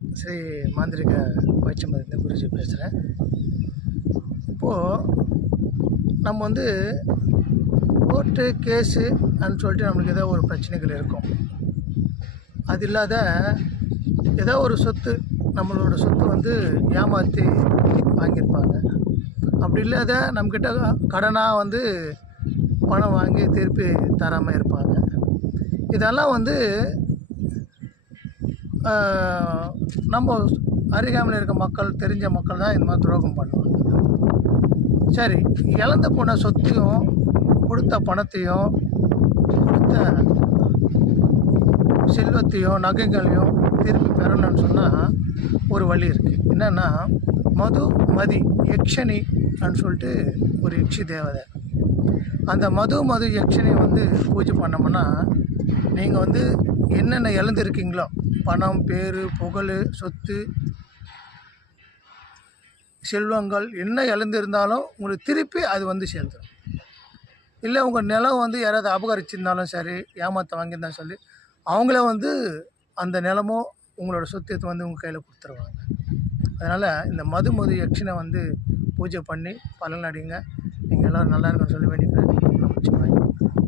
ஸ்ரீ மாந்திரிக பயிற்சி மையத்திலிருந்து குருஜி பேசுகிறேன். இப்போது நம்ம வந்து கோர்ட்டு கேஸு அப்படின்னு சொல்லிட்டு நம்மளுக்கு ஏதோ ஒரு பிரச்சனைகள் இருக்கும். அது இல்லாத ஏதோ ஒரு சொத்து, நம்மளோட சொத்து வந்து ஏமாற்றி வாங்கியிருப்பாங்க. அப்படி இல்லாத நம்மக்கிட்ட கடனாக வந்து பணம் வாங்கி திருப்பி தராமல் இருப்பாங்க. இதெல்லாம் வந்து நம்ம அருகாமையில் இருக்க மக்கள், தெரிஞ்ச மக்கள் தான் இந்த மாதிரி துரோகம் பண்ணுவாங்க. சரி, இழந்து போன சொத்தையும் கொடுத்த பணத்தையும் கொடுத்த செல்வத்தையும் நகைகளையும் திருப்பி பெறணும்னு சொன்னால் ஒரு வழி இருக்குது. என்னென்னா, மதி யக்ஷனி அப்படின்னு சொல்லிட்டு ஒரு யக்ஷி தேவதை. அந்த மது யக்ஷினி வந்து பூஜை பண்ணோம்னா நீங்கள் வந்து என்னென்ன இழந்துருக்கீங்களோ, பணம், பேர், புகழ், சொத்து, செல்வங்கள் என்ன இழந்திருந்தாலும் உங்களுக்கு திருப்பி அது வந்து சேர்ந்துடும். இல்லை உங்கள் நிலம் வந்து யாராவது அபகரிச்சிருந்தாலும் சரி, ஏமாற்ற வாங்கியிருந்தாலும் சரி, அவங்கள வந்து அந்த நிலமோ உங்களோட சொத்தை வந்து உங்கள் கையில் கொடுத்துருவாங்க. அதனால் இந்த மது யக்ஷினை வந்து பூஜை பண்ணி பலன் அடைங்க. நீங்கள் எல்லோரும் நல்லா இருக்குன்னு சொல்லி வேண்டிக்கிறேன். நமச்சிவாய்.